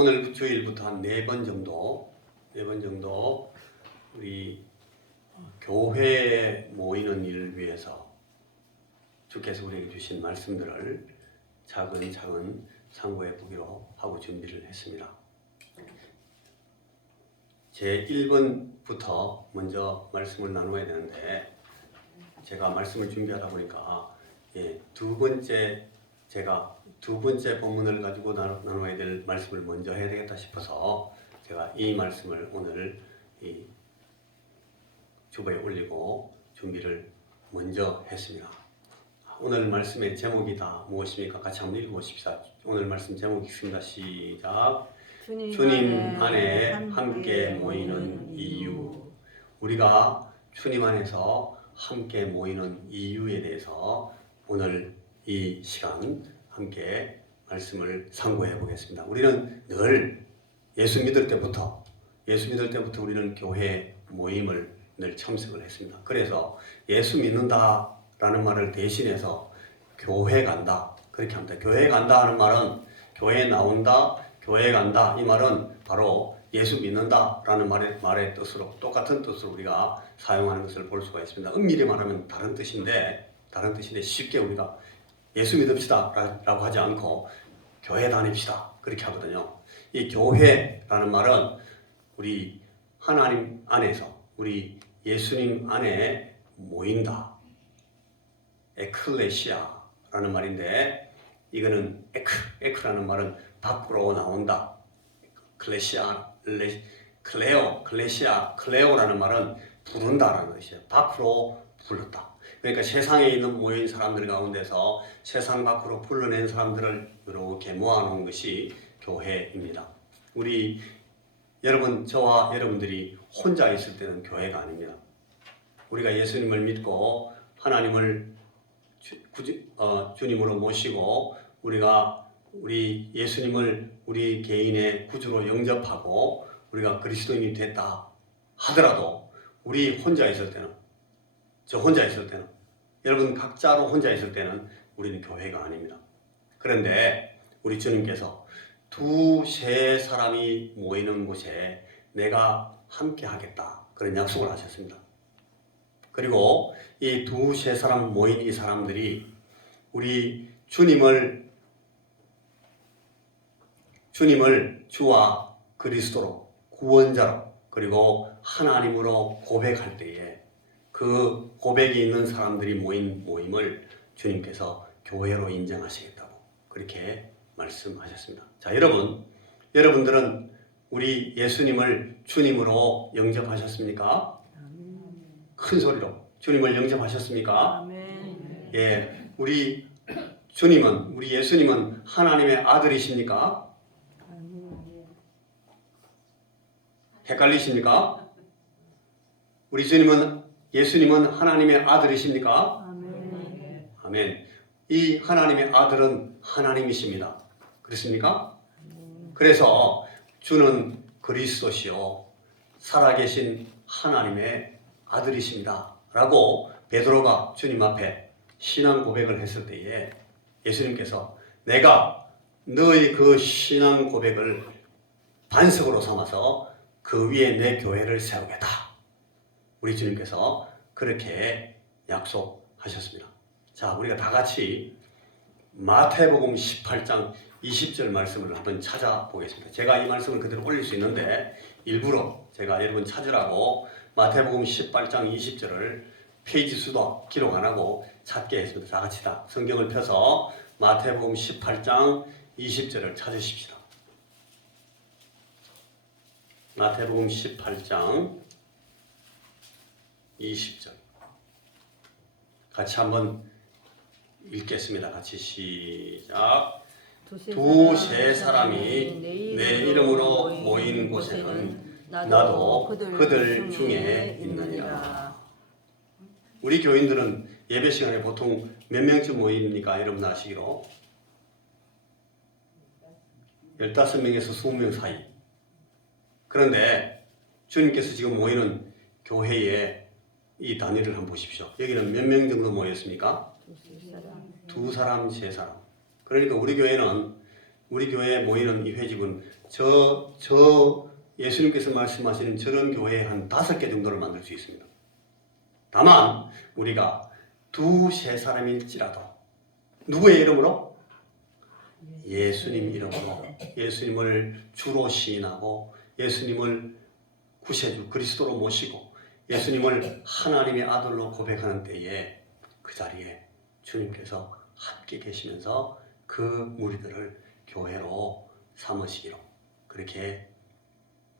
오늘 주일부터 한 4번 정도 우리 교회에 모이는 일을 위해서 주께서 우리에게 주신 말씀들을 차근차근 상고해 보기로 하고 준비를 했습니다. 제 1번부터 먼저 말씀을 나누어야 되는데, 제가 말씀을 준비하다 보니까 제가 두 번째 본문을 가지고 나눠야 될 말씀을 먼저 해야 되겠다 싶어서 제가 이 말씀을 오늘 이 주보에 올리고 준비를 먼저 했습니다. 오늘 말씀의 제목이 다 무엇입니까? 같이 한번 읽어보십시다. 오늘 말씀 제목 읽습니다. 시작. 주님 안에 함께 모이는 이유. 우리가 주님 안에서 함께 모이는 이유에 대해서 오늘 이 시간 함께 말씀을 상고해 보겠습니다. 우리는 늘 예수 믿을 때부터 우리는 교회 모임을 늘 참석을 했습니다. 그래서 예수 믿는다라는 말을 대신해서 교회 간다 그렇게 합니다. 교회 간다 하는 말은 교회 나온다, 교회 간다, 이 말은 바로 예수 믿는다라는 말의 뜻으로, 똑같은 뜻으로 우리가 사용하는 것을 볼 수가 있습니다. 엄밀히 말하면 다른 뜻인데 쉽게 우리가 예수 믿읍시다 라고 하지 않고 교회 다닙시다 그렇게 하거든요. 이 교회라는 말은 우리 하나님 안에서, 우리 예수님 안에 모인다, 에클레시아라는 말인데, 이거는 에크라는 말은 밖으로 나온다, 클레오라는 말은 부른다라는 것이에요. 밖으로 불렀다. 그러니까 세상에 있는 모인 사람들 가운데서 세상 밖으로 불러낸 사람들을 이렇게 모아놓은 것이 교회입니다. 저와 여러분들이 혼자 있을 때는 교회가 아닙니다. 우리가 예수님을 믿고 하나님을 주님으로 모시고 우리 예수님을 우리 개인의 구주로 영접하고 우리가 그리스도인이 됐다 하더라도 우리 혼자 있을 때는, 저 혼자 있을 때는, 여러분 각자로 혼자 있을 때는 우리는 교회가 아닙니다. 그런데 우리 주님께서 두세 사람이 모이는 곳에 내가 함께 하겠다 그런 약속을 하셨습니다. 그리고 이 두세 사람 모인 이 사람들이 우리 주님을 주와 그리스도로, 구원자로, 그리고 하나님으로 고백할 때에 그 고백이 있는 사람들이 모인 모임을 주님께서 교회로 인정하시겠다고 그렇게 말씀하셨습니다. 자, 여러분들은 우리 예수님을 주님으로 영접하셨습니까? 큰 소리로 주님을 영접하셨습니까? 아멘. 예, 우리 예수님은 하나님의 아들이십니까? 헷갈리십니까? 우리 예수님은 하나님의 아들이십니까? 아멘. 아멘. 이 하나님의 아들은 하나님이십니다. 그렇습니까? 그래서 주는 그리스도시요 살아계신 하나님의 아들이십니다 라고 베드로가 주님 앞에 신앙 고백을 했을 때에 예수님께서 내가 너의 그 신앙 고백을 반석으로 삼아서 그 위에 내 교회를 세우겠다. 우리 주님께서 그렇게 약속하셨습니다. 자, 우리가 다 같이 마태복음 18장 20절 말씀을 한번 찾아보겠습니다. 제가 이 말씀을 그대로 올릴 수 있는데 일부러 제가 여러분 찾으라고 마태복음 18장 20절을 페이지 수도 기록 안 하고 찾게 했습니다. 다 같이 다 성경을 펴서 마태복음 18장 20절을 찾으십시다. 마태복음 18장 20절 같이 한번 읽겠습니다. 같이 시작. 두세 사람이 내 이름으로 모인 곳에는 나도 그들 중에 있느니라. 우리 교인들은 예배 시간에 보통 몇 명쯤 모입니까? 여러분 아시기로 15명에서 20명 사이. 그런데 주님께서 지금 모이는 교회의 이 단위를 한번 보십시오. 여기는 몇 명 정도 모였습니까? 두 사람, 세 사람. 그러니까 우리 교회는 우리 교회에 모이는 이 회집은 저 예수님께서 말씀하시는 저런 교회에 한 5개 정도를 만들 수 있습니다. 다만 우리가 2-3사람일지라도 누구의 이름으로? 예수님 이름으로 예수님을 주로 시인하고 예수님을 구세주 그리스도로 모시고 예수님을 하나님의 아들로 고백하는 때에 그 자리에 주님께서 함께 계시면서 그 무리들을 교회로 삼으시기로 그렇게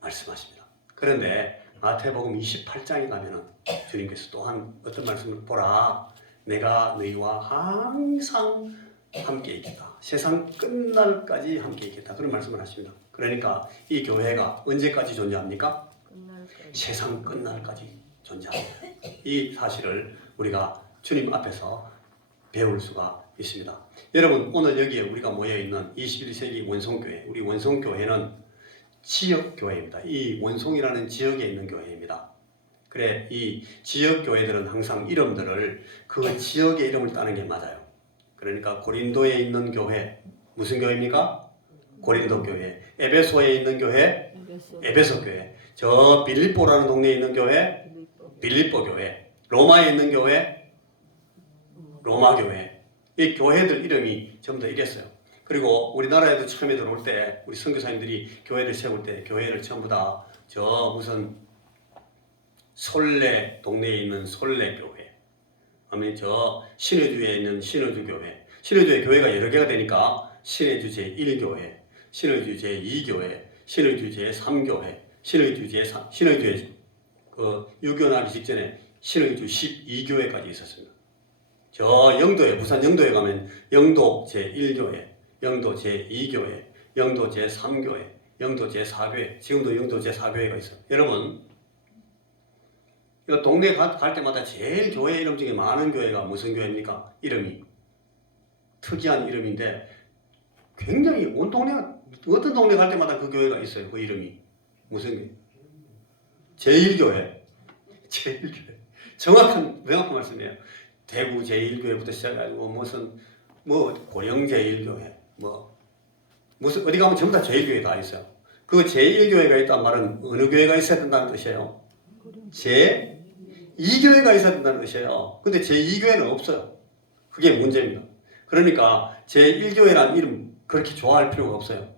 말씀하십니다. 그런데 마태복음 28장에 가면은 주님께서 또한 어떤 말씀을 보라 내가 너희와 항상 함께 있겠다. 세상 끝날까지 함께 있겠다. 그런 말씀을 하십니다. 그러니까 이 교회가 언제까지 존재합니까? 세상 끝날까지 존재합니다. 이 사실을 우리가 주님 앞에서 배울 수가 있습니다. 여러분 오늘 여기에 우리가 모여있는 21세기 원송교회 우리 원송교회는 지역교회입니다. 이 원송이라는 지역에 있는 교회입니다. 그래 이 지역교회들은 항상 이름들을 그 지역의 이름을 따는 게 맞아요. 그러니까 고린도에 있는 교회 무슨 교회입니까? 고린도 교회. 에베소에 있는 교회 에베소 교회. 저 빌립보라는 동네에 있는 교회 빌립보 교회. 로마에 있는 교회 로마 교회. 이 교회들 이름이 전부 다 이랬어요. 그리고 우리나라에도 처음에 들어올 때 우리 선교사님들이 교회를 세울 때 교회를 전부 다 저 무슨 솔레 동네에 있는 솔레 교회 아니면 저 신의주에 있는 신의주 교회 신의주의 교회가 여러 개가 되니까 신의주 제1교회 신의주 제2교회 신의주 제3교회 신의주 제3 신의주의 그 유교나기 직전에 신의주 12교회까지 있었습니다. 저 영도에 부산 영도에 가면 영도 제1교회 영도 제2교회, 영도 제3교회, 영도 제4교회, 지금도 영도 제4교회가 있어요. 여러분, 이거 동네 갈 때마다 제일 교회 이름 중에 많은 교회가 무슨 교회입니까? 이름이. 특이한 이름인데 굉장히 온 동네가, 어떤 동네 갈 때마다 그 교회가 있어요. 그 이름이. 무슨 교회? 제1교회. 제1교회. 정확한 말씀이에요. 대구 제1교회부터 시작해가지고 무슨, 고영 제1교회. 무슨 어디 가면 전부 다 제1교회 다 있어요. 그 제1교회가 있단 말은 어느 교회가 있어야 된다는 뜻이에요? 제2교회가 있어야 된다는 뜻이에요. 근데 제2교회는 없어요. 그게 문제입니다. 그러니까 제1교회라는 이름 그렇게 좋아할 필요가 없어요.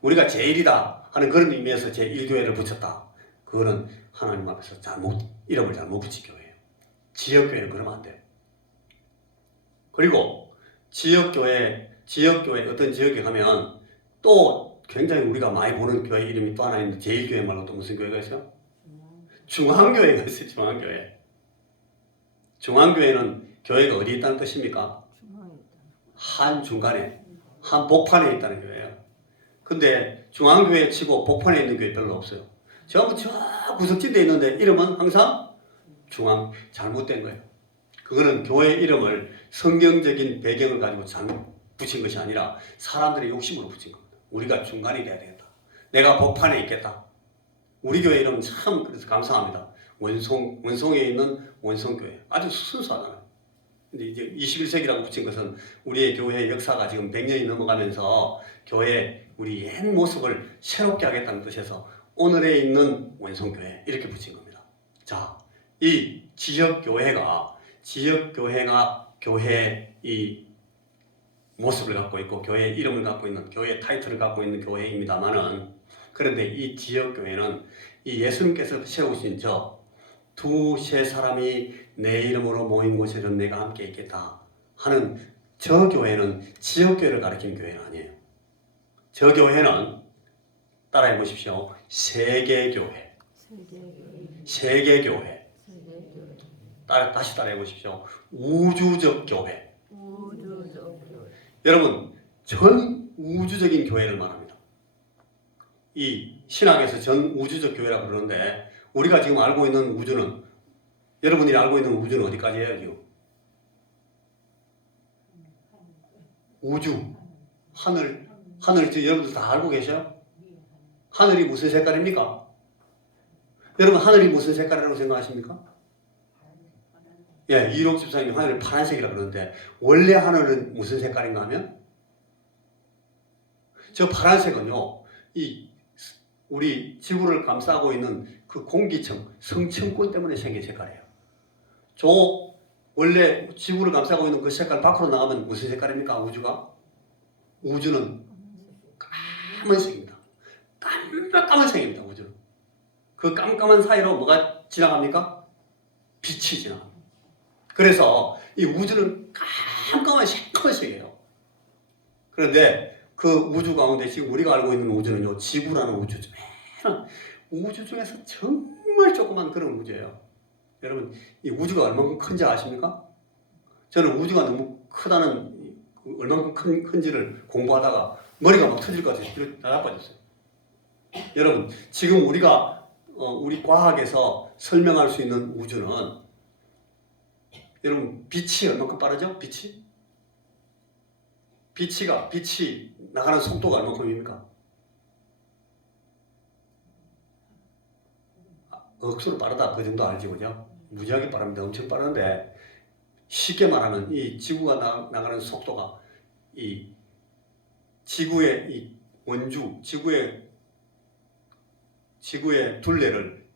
우리가 제1이다 하는 그런 의미에서 제1교회를 붙였다. 그거는 하나님 앞에서 이름을 잘못 붙인 교회예요. 지역교회는 그러면 안 돼요. 그리고 지역교회 어떤 지역에 가면 또 굉장히 우리가 많이 보는 교회 이름이 또 하나 있는데 제1교회 말고 또 무슨 교회가 있어요? 중앙교회가 있어요. 중앙교회. 중앙교회는 교회가 어디에 있다는 뜻입니까? 한중간에 한복판에 있다는 교회예요. 근데 중앙교회 치고 복판에 있는 교회 별로 없어요. 전부 저 구석진데 있는데 이름은 항상 잘못된 거예요. 그거는 교회 이름을 성경적인 배경을 가지고 잘못 붙인 것이 아니라 사람들의 욕심으로 붙인 겁니다. 우리가 중간이 돼야 되겠다. 내가 복판에 있겠다. 우리 교회 이름은 참 그래서 감사합니다. 원송에 있는 원송교회. 아주 순수하잖아요. 근데 이제 21세기라고 붙인 것은 우리의 교회의 역사가 지금 100년이 넘어가면서 교회 우리 옛 모습을 새롭게 하겠다는 뜻에서 오늘에 있는 원송교회 이렇게 붙인 겁니다. 자, 이 지역교회가 교회의 이 모습을 갖고 있고 교회의 이름을 갖고 있는 교회의 타이틀을 갖고 있는 교회입니다만은 그런데 이 지역교회는 이 예수님께서 세우신 저 2-3사람이 내 이름으로 모인 곳에는 내가 함께 있겠다 하는 저 교회는 지역교회를 가리키는 교회는 아니에요. 저 교회는 따라해 보십시오. 세계교회. 세계교회. 다시 따라해 보십시오. 우주적 교회. 여러분, 전 우주적인 교회를 말합니다. 이 신학에서 전 우주적 교회라고 그러는데 우리가 지금 알고 있는 우주는 여러분이 알고 있는 우주는 어디까지예요? 지금? 우주, 하늘 여러분들 다 알고 계셔요? 하늘이 무슨 색깔입니까? 여러분 하늘이 무슨 색깔이라고 생각하십니까? 예, 이록 집사님이 하늘을 파란색이라고 그러는데 원래 하늘은 무슨 색깔인가 하면 저 파란색은요, 이 우리 지구를 감싸고 있는 그 공기층, 성층권 때문에 생긴 색깔이에요. 저 원래 지구를 감싸고 있는 그 색깔 밖으로 나가면 무슨 색깔입니까? 우주가? 우주는 까만색입니다. 까만색입니다. 우주는. 그 깜깜한 사이로 뭐가 지나갑니까? 빛이 지나갑니다. 그래서 이 우주는 깜깜한 새까만색이에요. 그런데 그 우주 가운데 지금 우리가 알고 있는 우주는요, 지구라는 우주죠. 우주 중에서 정말 조그만 그런 우주예요. 여러분, 이 우주가 얼마큼 큰지 아십니까? 저는 우주가 너무 크다는, 얼마큼 큰지를 공부하다가 머리가 막 터질 것 같아서 뒤로 다 나빠졌어요. 여러분, 지금 우리가 우리 과학에서 설명할 수 있는 우주는, 여러분, 빛이 얼마큼 빠르죠? 빛이 나가는 속도가 얼마큼입니까? 억수로 빠르다, 그 정도 알지, 그죠? 무지하게 빠릅니다. 엄청 빠른데, 쉽게 말하면 이 지구가 나가는 속도가 이 지구의 이 원주, 지구의 둘레를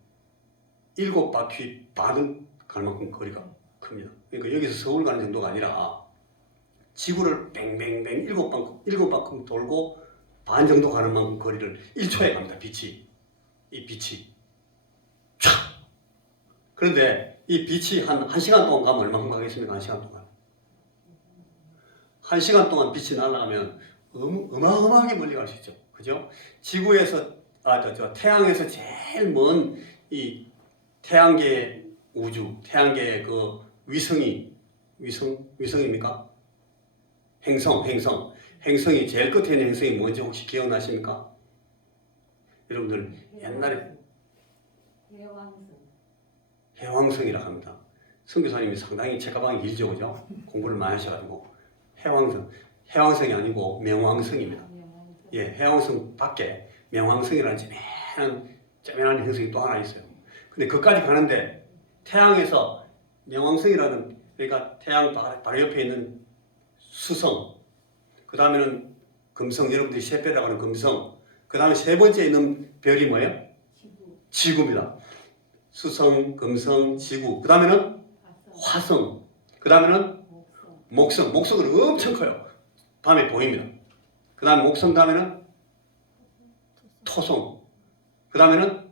7바퀴 반은 갈 만큼 거리가 큽니다. 그러니까 여기서 서울 가는 정도가 아니라 지구를 뱅뱅뱅 7바퀴 돌고 반 정도 가는 만큼 거리를 1초에 갑니다. 이 빛이. 촥! 그런데 이 빛이 한 1시간 동안 가면 얼마큼 가겠습니까? 1시간 동안. 1시간 동안 빛이 날아가면 어마어마하게 멀리 갈 수 있죠. 그죠? 지구에서, 태양에서 제일 먼 이 태양계의 우주, 태양계의 그 위성입니까? 행성이 제일 끝에 있는 행성이 뭔지 혹시 기억나십니까? 여러분들 옛날에 해왕성이라고 합니다. 선교사님이 상당히 책가방이 길죠, 그죠? 공부를 많이 하셔가지고 해왕성이 아니고 명왕성입니다. 예, 해왕성 밖에 명왕성이라는 쪼매난 행성이 또 하나 있어요. 근데 그까지 가는데 태양에서 명왕성이라는, 그러니까 태양 바로 옆에 있는 수성, 그 다음에는 금성, 여러분들이 샛별이라고 하는 금성, 그 다음에 세 번째 있는 별이 뭐예요? 지구입니다. 수성, 금성, 지구, 그 다음에는 화성, 그 다음에는 목성은 엄청 커요. 밤에 보입니다. 그 다음에 목성 다음에는 토성, 그 다음에는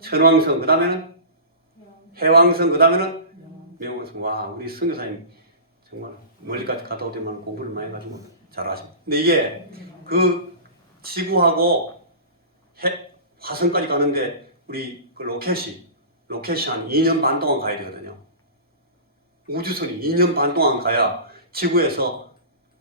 천왕성, 그 다음에는 해왕성, 그 다음에는 명왕성. 와, 우리 선교사님 정말 멀리까지 갔다 오더만 공부를 많이 해가지고 잘하십니다. 근데 이게 그 지구하고 화성까지 가는데 우리 그 로켓이 한 2년 반 동안 가야 되거든요. 우주선이 2년 반 동안 가야 지구에서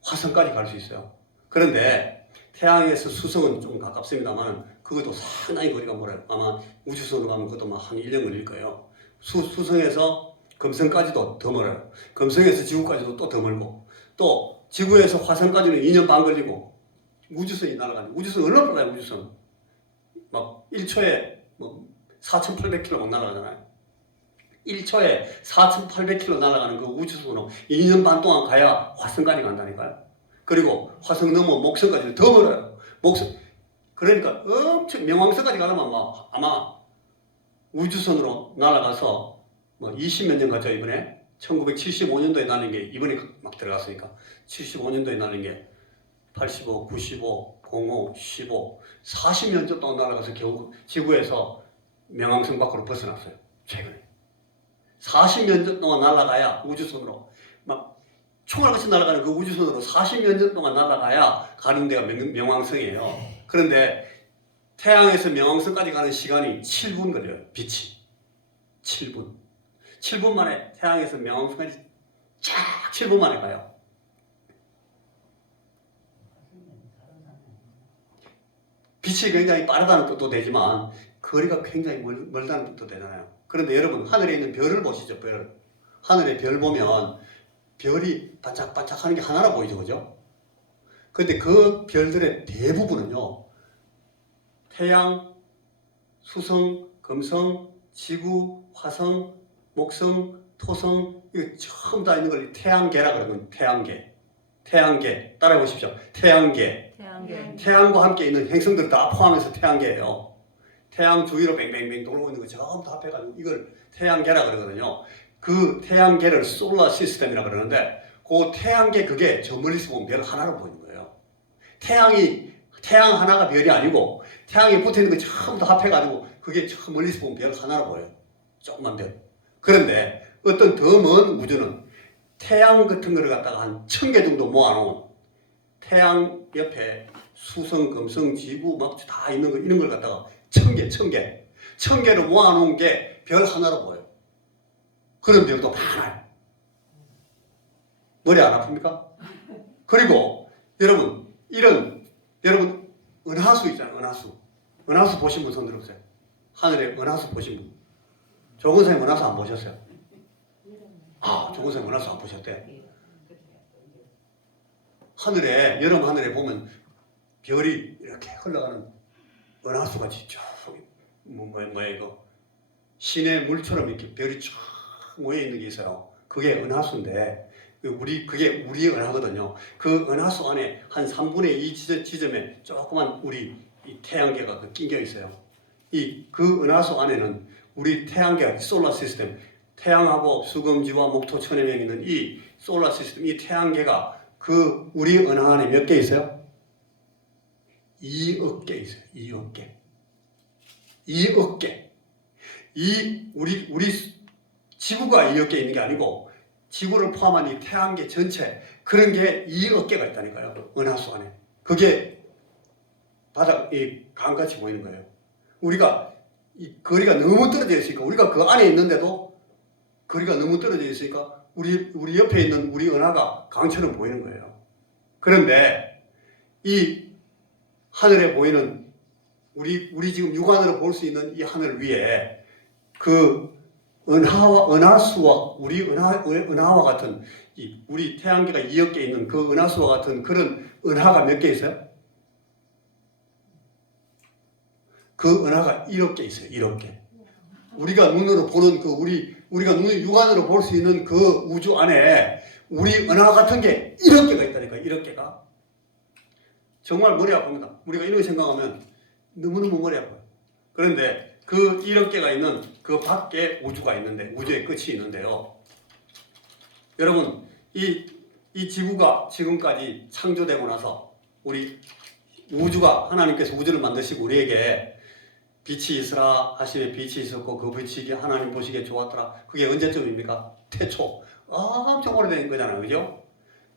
화성까지 갈 수 있어요. 그런데 태양에서 수성은 좀 가깝습니다만 그것도 상당히 거리가 멀어요. 아마 우주선으로 가면 그것도 한 1년 걸릴 거예요. 수성에서 금성까지도 더 멀어요. 금성에서 지구까지도 또 더 멀고, 또 지구에서 화성까지는 2년 반 걸리고, 우주선이 날아가는, 우주선 얼마나 빨라요, 우주선. 막 1초에 뭐 4,800km 막 날아가잖아요. 1초에 4,800km 날아가는 그 우주선으로 2년 반 동안 가야 화성까지 간다니까요. 그리고 화성 넘어 목성까지는 더 멀어요. 그러니까 엄청 명왕성까지 가려면 아마 우주선으로 날아가서 뭐 20몇 년 갔죠, 이번에. 1975년도에 날린 게 이번에 막 들어갔으니까 75년도에 날린 게 85, 95, 05, 15, 40년 동안 날아가서 겨우 지구에서 명왕성 밖으로 벗어났어요. 최근에 40년 동안 날아가야 우주선으로, 막 총알같이 날아가는 그 우주선으로 40년 동안 날아가야 가는 데가 명왕성이에요. 그런데 태양에서 명왕성까지 가는 시간이 7분 걸려요. 빛이 7분 만에 태양에서 명왕성까지 쫙 7분 만에 가요. 빛이 굉장히 빠르다는 뜻도 되지만 거리가 굉장히 멀다는 뜻도 되잖아요. 그런데 여러분, 하늘에 있는 별을 보시죠. 하늘에 별 보면 별이 반짝반짝 하는 게 하나나 보이죠, 그죠? 그런데 그 별들의 대부분은요, 태양, 수성, 금성, 지구, 화성, 목성, 토성, 이거 처음 다 있는 걸 태양계라 그러면 태양계 따라해 보십시오. 태양계. 태양과 함께 있는 행성들 다 포함해서 태양계예요. 태양 주위로 뱅뱅뱅 돌고 있는 거 전부 다 합해가지고 이걸 태양계라 그러거든요. 그 태양계를 솔라 시스템이라 그러는데 그 태양계 그게 저 멀리서 보면 별 하나로 보이는 거예요. 태양 하나가 별이 아니고 태양에 붙어있는 거 전부 다 합해가지고 그게 저 멀리서 보면 별 하나로 보여요. 조그만 별. 그런데 어떤 더 먼 우주는 태양 같은 거를 갖다가 한 1000개 정도 모아놓은 태양 옆에 수성, 금성, 지구 막 다 있는 거 이런 걸 갖다가 1000개로 모아놓은 게 별 하나로 보여요. 그런 별도 많아요. 머리 안 아픕니까? 그리고 여러분 여러분 은하수 있잖아요. 은하수 보신 분 손 들어보세요. 하늘에 은하수 보신 분. 조건사님 은하수 안 보셨어요? 아, 조건사님 은하수 안 보셨대. 하늘에 여름 하늘에 보면 별이 이렇게 흘러가는 은하수가 쭉 뭐야 이거 시내 물처럼 이렇게 별이 쫙 모여 있는 게 있어요. 그게 은하수인데 그게 우리의 은하거든요. 그 은하수 안에 한 3분의 2 지점에 조그만 우리 이 태양계가 끼겨 있어요. 그 은하수 안에는 우리 태양계 솔라 시스템 태양하고 수금지와 목토 천해명이 있는 이 솔라 시스템 이 태양계가 그 우리 은하 안에 몇 개 있어요? 2억 개 있어요. 2억 개. 2억 개. 우리 지구가 2억 개 있는 게 아니고 지구를 포함한 이 태양계 전체 그런 게 2억 개가 있다니까요. 은하수 안에. 그게 바닥 강같이 보이는 거예요. 우리가 이 거리가 너무 떨어져 있으니까 우리가 그 안에 있는데도 거리가 너무 떨어져 있으니까 우리 옆에 있는 우리 은하가 강처럼 보이는 거예요. 그런데 이 하늘에 보이는 우리 지금 육안으로 볼 수 있는 이 하늘 위에 그 은하수와 우리 은하와 같은 우리 태양계가 2억 개 있는 그 은하수와 같은 그런 은하가 몇 개 있어요? 그 은하가 1억 개 있어요. 1억 개. 우리가 눈으로 보는 우리가 육안으로 볼 수 있는 그 우주 안에 우리 은하 같은 게 1억 개가 있다니까. 1억 개가. 정말 머리 아픕니다. 우리가 이런 거 생각하면 너무너무 머리 아파요. 그런데 그 1억 개가 있는 그 밖에 우주가 있는데 우주의 끝이 있는데요. 여러분 이 지구가 지금까지 창조되고 나서 우리 우주가 하나님께서 우주를 만드시고 우리에게 빛이 있으라 하시면 빛이 있었고 그 빛이 하나님 보시기에 좋았더라. 그게 언제쯤입니까? 태초. 엄청 오래된 거잖아요. 그죠?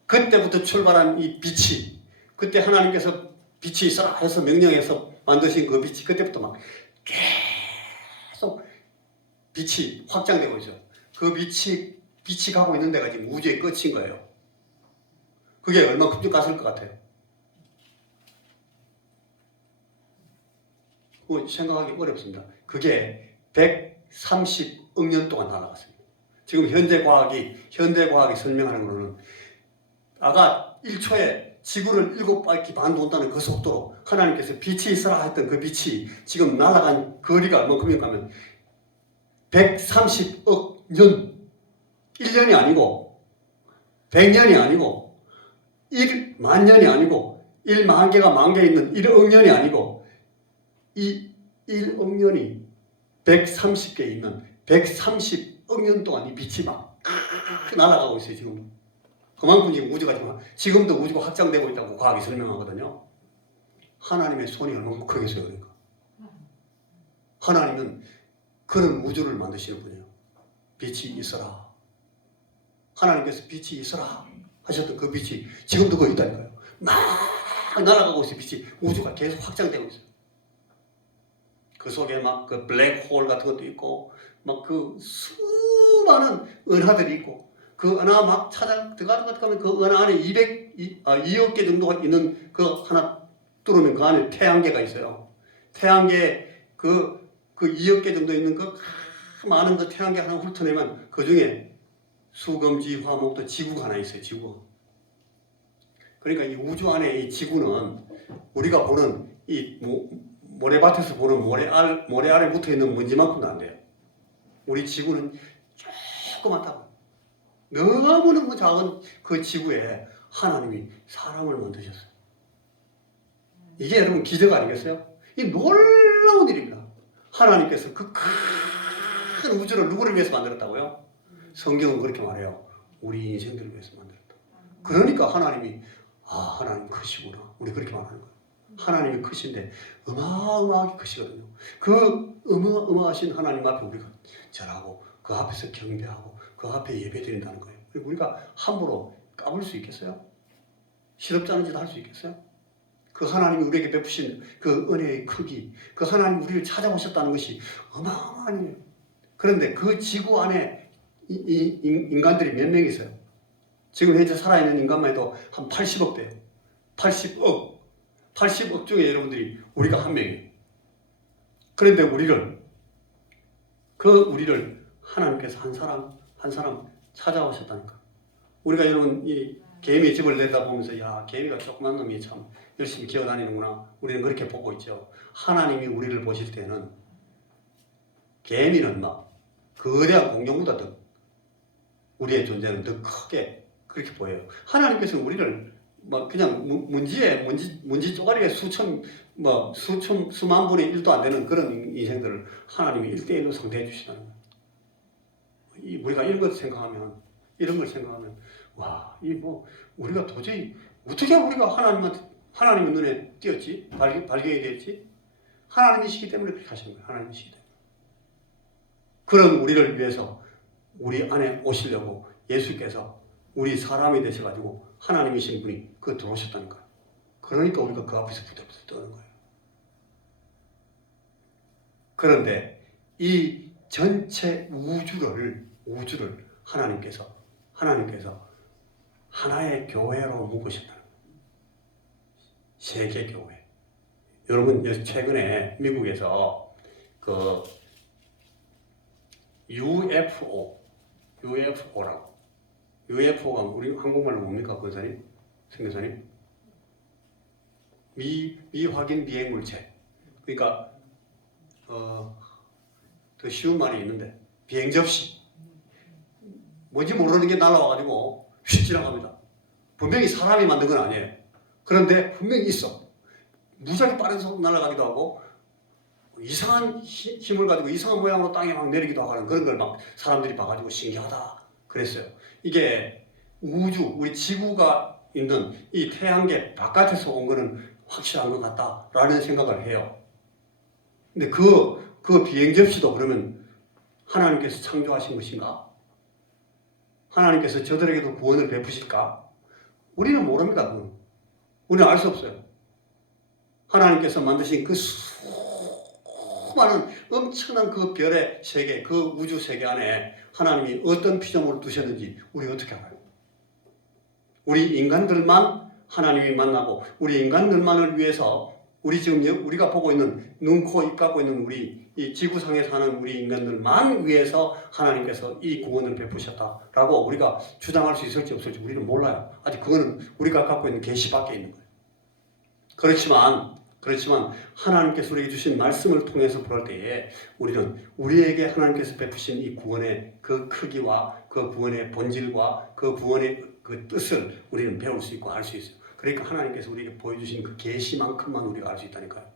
그때부터 출발한 이 빛이 그때 하나님께서 빛이 있어라 해서 명령해서 만드신 그 빛이 그때부터 막 계속 빛이 확장되고 있어요. 그 빛이 가고 있는 데가 지금 우주의 끝인 거예요. 그게 얼마나 큼직했을 것 같아요. 그거 생각하기 어렵습니다. 그게 130억 년 동안 날아갔습니다. 지금 현대 과학이 설명하는 거는 아까 1초에 지구를 7바퀴 반 돈다는 그 속도로 하나님께서 빛이 있어라 했던 그 빛이 지금 날아간 거리가 얼마큼인가 하면 130억 년 1년이 아니고 100년이 아니고 1만 년이 아니고 1만 개가 만 개 있는 1억 년이 아니고 이 1억 년이 130개 있는 130억 년 동안 이 빛이 막 날아가고 있어요. 지금 그만큼 지금도 우주가 확장되고 있다고 과학이 설명하거든요. 하나님의 손이 얼마나 크겠어요. 그러니까 하나님은 그런 우주를 만드시는 분이에요. 빛이 있어라. 하나님께서 빛이 있어라 하셨던 그 빛이 지금도 거기 있다니까요. 막 날아가고 있어요. 빛이 우주가 계속 확장되고 있어요. 그 속에 막 그 블랙홀 같은 것도 있고 막 그 수많은 은하들이 있고 그 은하 막 찾아 들어가면 그 은하 안에 2억 개 정도가 있는 그 하나 뚫으면 그 안에 태양계가 있어요. 태양계 그 2억 개 정도 있는 그 많은 그 태양계 하나 훑어내면 그 중에 수금지 화목도 지구가 하나 있어요. 지구. 그러니까 이 우주 안에 이 지구는 우리가 보는 이 모래밭에서 보는 모래 아래 붙어 있는 먼지만큼도 안 돼요. 우리 지구는 조그맣다고. 너무너무 작은 그 지구에 하나님이 사람을 만드셨어요. 이게 여러분 기적 아니겠어요? 이 놀라운 일입니다. 하나님께서 그 큰 우주를 누구를 위해서 만들었다고요? 성경은 그렇게 말해요. 우리 인생들을 위해서 만들었다. 그러니까 하나님이 하나님 크시구나. 우리 그렇게 말하는 거예요. 하나님이 크신데 어마어마하게 크시거든요. 그 어마어마하신 하나님 앞에 우리가 절하고 그 앞에서 경배하고 그 앞에 예배드린다는 거예요. 그리고 우리가 함부로 까불 수 있겠어요? 시럽지 않은 짓 할 수 있겠어요? 그 하나님이 우리에게 베푸신 그 은혜의 크기, 그 하나님 우리를 찾아오셨다는 것이 어마어마한 일이에요. 그런데 그 지구 안에 인간들이 몇 명 있어요? 지금 현재 살아있는 인간만 해도 한 80억 돼요. 80억 중에 여러분들이 우리가 한 명이에요. 그런데 우리를 하나님께서 한 사람 찾아오셨다니까. 우리가 여러분 이 개미의 집을 내다보면서 야, 개미가 조그만 놈이 참 열심히 기어다니는구나. 우리는 그렇게 보고 있죠. 하나님이 우리를 보실 때는 개미는 막 거대한 공룡보다 더 우리의 존재는 더 크게 그렇게 보여요. 하나님께서는 우리를 막 그냥 문지 쪼가리에 수만 분의 1도 안 되는 그런 인생들을 하나님이 1대1로 상대해 주시다는 거예요. 우리가 이런 걸 생각하면 와, 우리가 도저히 어떻게 우리가 하나님의 눈에 띄었지? 발견이 됐지? 하나님이시기 때문에 그렇게 하시는 거예요. 하나님이시기 때문에. 그런 우리를 위해서 우리 안에 오시려고 예수께서 우리 사람이 되셔가지고 하나님이신 분이 들어오셨다는 거예요. 그러니까 우리가 그 앞에서 부들부들 떠는 거예요. 그런데 이 전체 우주를 하나님께서 하나의 교회로 묶으셨다는 거예요. 세계교회. 여러분 최근에 미국에서 그 UFO라고. UFO가 우리 한국말로 뭡니까, 권사님? 선교사님? 미확인 비행 물체. 그러니까 더 쉬운 말이 있는데 비행 접시. 뭔지 모르는 게 날아와가지고 휙 지나갑니다. 분명히 사람이 만든 건 아니에요. 그런데 분명히 있어. 무지하게 빠른 속도로 날아가기도 하고 이상한 힘을 가지고 이상한 모양으로 땅에 막 내리기도 하는 그런 걸 막 사람들이 봐가지고 신기하다 그랬어요. 이게 우리 지구가 있는 이 태양계 바깥에서 온 거는 확실한 것 같다라는 생각을 해요. 근데 그 비행 접시도 그러면 하나님께서 창조하신 것인가? 하나님께서 저들에게도 구원을 베푸실까? 우리는 모릅니다. 그건. 우리는 알 수 없어요. 하나님께서 만드신 그 수많은 엄청난 그 별의 세계, 그 우주 세계 안에 하나님이 어떤 피조물을 두셨는지 우리 어떻게 알아요? 우리 인간들만 하나님이 만나고 우리 인간들만을 위해서 우리가 보고 있는 눈, 코, 입 갖고 있는 우리 이 지구상에 사는 우리 인간들만 위해서 하나님께서 이 구원을 베푸셨다라고 우리가 주장할 수 있을지 없을지 우리는 몰라요. 아직 그거는 우리가 갖고 있는 계시 밖에 있는 거예요. 그렇지만 하나님께서 우리에게 주신 말씀을 통해서 볼 때에 우리는 우리에게 하나님께서 베푸신 이 구원의 그 크기와 그 구원의 본질과 그 구원의 그 뜻을 우리는 배울 수 있고 알 수 있어요. 그러니까 하나님께서 우리에게 보여주신 그 계시만큼만 우리가 알 수 있다니까요.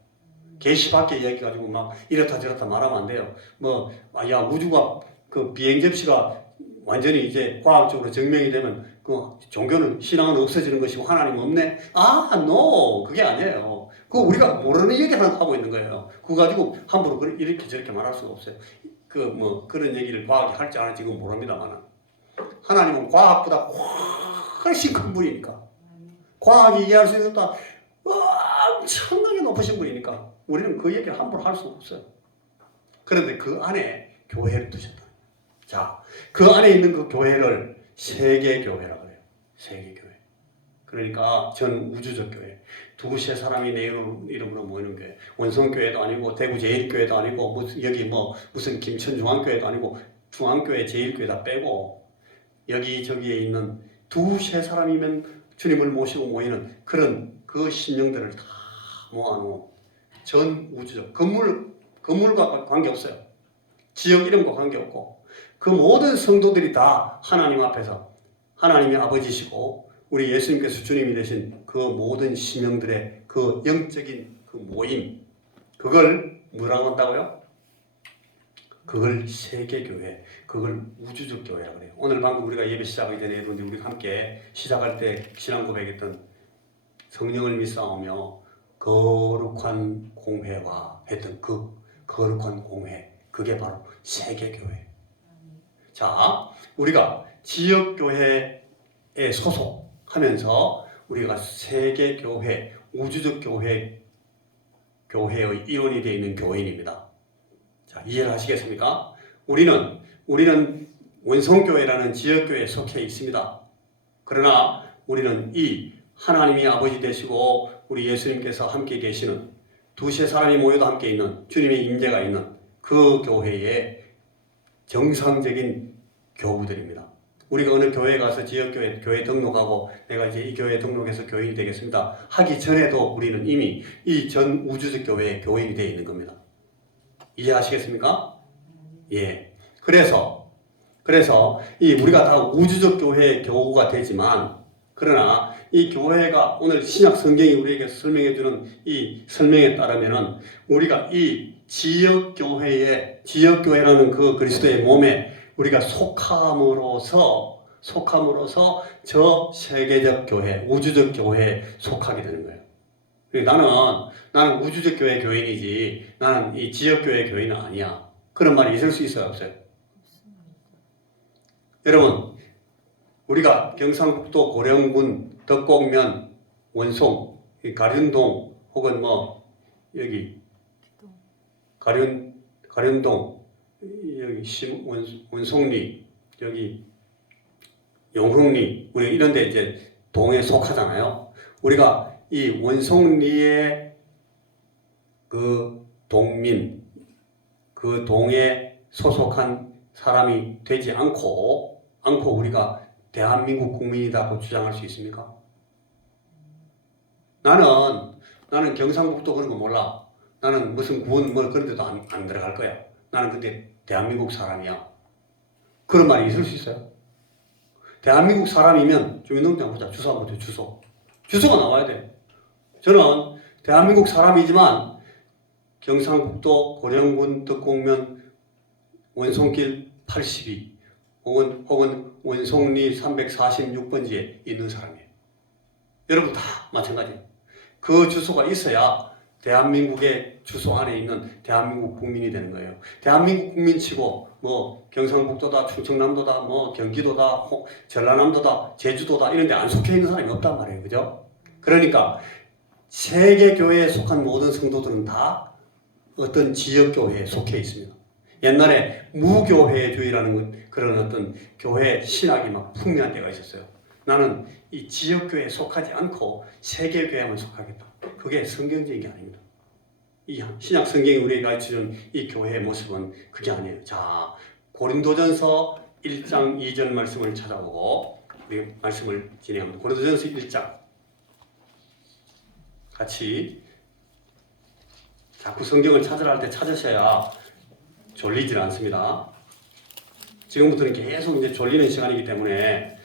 계시 밖에 이야기 가지고 막 이렇다 저렇다 말하면 안 돼요. 우주가 그 비행 접시가 완전히 이제 과학적으로 증명이 되면 그 종교는 신앙은 없어지는 것이고 하나님 없네? 그게 아니에요. 그거 우리가 모르는 얘기를 하고 있는 거예요. 그거 가지고 함부로 이렇게 저렇게 말할 수가 없어요. 그런 얘기를 과학이 할지 안 할지 그건 모릅니다만 하나님은 과학보다 훨씬 큰 분이니까 과학이 이해할 수 있는 것보다 엄청나게 높으신 분이니까 우리는 그 얘기를 함부로 할 수가 없어요. 그런데 그 안에 교회를 두셨다. 자, 그 안에 있는 그 교회를 세계교회라고 그래요. 세계교회. 그러니까 전 우주적 교회. 두세 사람이 내 이름으로 모이는 교회. 원성교회도 아니고 대구 제1교회도 아니고 무슨 김천중앙교회도 아니고 중앙교회 제1교회 다 빼고 여기저기에 있는 두세 사람이면 주님을 모시고 모이는 그런 그 신령들을 다 모아놓은 전 우주적 건물과 관계없어요. 지역 이름과 관계없고 그 모든 성도들이 다 하나님 앞에서 하나님의 아버지시고 우리 예수님께서 주님이 되신 그 모든 신령들의 그 영적인 그 모임, 그걸 뭐라고 한다고요? 그걸 세계교회, 그걸 우주적 교회라고 그래요. 오늘 방금 우리가 예배 시작하기 전에 여러분들 우리가 함께 시작할 때 신앙 고백했던 성령을 믿사오며 거룩한 공회와 했던 그 거룩한 공회, 그게 바로 세계교회. 자, 우리가 지역교회에 소속하면서 우리가 세계교회, 우주적 교회의 일원이 되어 있는 교인입니다. 자, 이해를 하시겠습니까? 우리는 원성교회라는 지역교회에 속해 있습니다. 그러나 우리는 이 하나님이 아버지 되시고 우리 예수님께서 함께 계시는 두세 사람이 모여도 함께 있는 주님의 임재가 있는 그 교회의 정상적인 교우들입니다. 우리가 어느 교회에 가서 지역교회 교회 등록하고 내가 이제 이 교회에 등록해서 교인이 되겠습니다 하기 전에도 우리는 이미 이 전 우주적 교회의 교인이 되어 있는 겁니다. 이해하시겠습니까? 예. 그래서 이 우리가 다 우주적 교회의 교우가 되지만, 그러나 이 교회가 오늘 신약 성경이 우리에게 설명해주는 이 설명에 따르면은 우리가 이 지역교회라는 그 그리스도의 몸에 우리가 속함으로써 저 세계적 교회, 우주적 교회에 속하게 되는 거예요. 나는 우주적 교회 교인이지 나는 이 지역교회 교인은 아니야. 그런 말이 있을 수 있어요, 없어요? 여러분, 우리가 경상북도 고령군 덕곡면 원송 가륜동 혹은 뭐 여기 가륜동 여기 원송리 여기 용흥리 우리 이런 데 이제 동에 속하잖아요. 우리가 이 원송리의 그 동민 그 동에 소속한 사람이 되지 않고 우리가 대한민국 국민이라고 주장할 수 있습니까? 나는 경상북도 그런 거 몰라. 나는 무슨 구원 뭐 그런 데도 안 들어갈 거야. 나는 근데 대한민국 사람이야. 그런 말이 있을 수 있어요? 대한민국 사람이면 주민등록장 보자. 주소 한번 보자. 주소가 나와야 돼. 저는 대한민국 사람이지만 경상북도 고령군 덕곡면 원송길 82 혹은 원송리 346번지에 있는 사람이에요. 여러분 다 마찬가지예요. 그 주소가 있어야 대한민국의 주소 안에 있는 대한민국 국민이 되는 거예요. 대한민국 국민치고 뭐 경상북도다, 충청남도다, 뭐 경기도다, 전라남도다, 제주도다 이런 데 안 속해 있는 사람이 없단 말이에요. 그죠? 그러니까 세계교회에 속한 모든 성도들은 다 어떤 지역교회에 속해 있습니다. 옛날에 무교회주의라는 그런 어떤 교회 신학이 막 풍미한 때가 있었어요. 나는 이 지역교회에 속하지 않고 세계교회에만 속하겠다. 그게 성경적인 게 아닙니다. 이 신약 성경이 우리에게 가르치는 이 교회의 모습은 그게 아니에요. 자, 고린도전서 1장 2절 말씀을 찾아보고 우리 말씀을 진행합니다. 고린도전서 1장 같이 자꾸 성경을 찾으라 할 때 찾으셔야 졸리질 않습니다. 지금부터는 계속 이제 졸리는 시간이기 때문에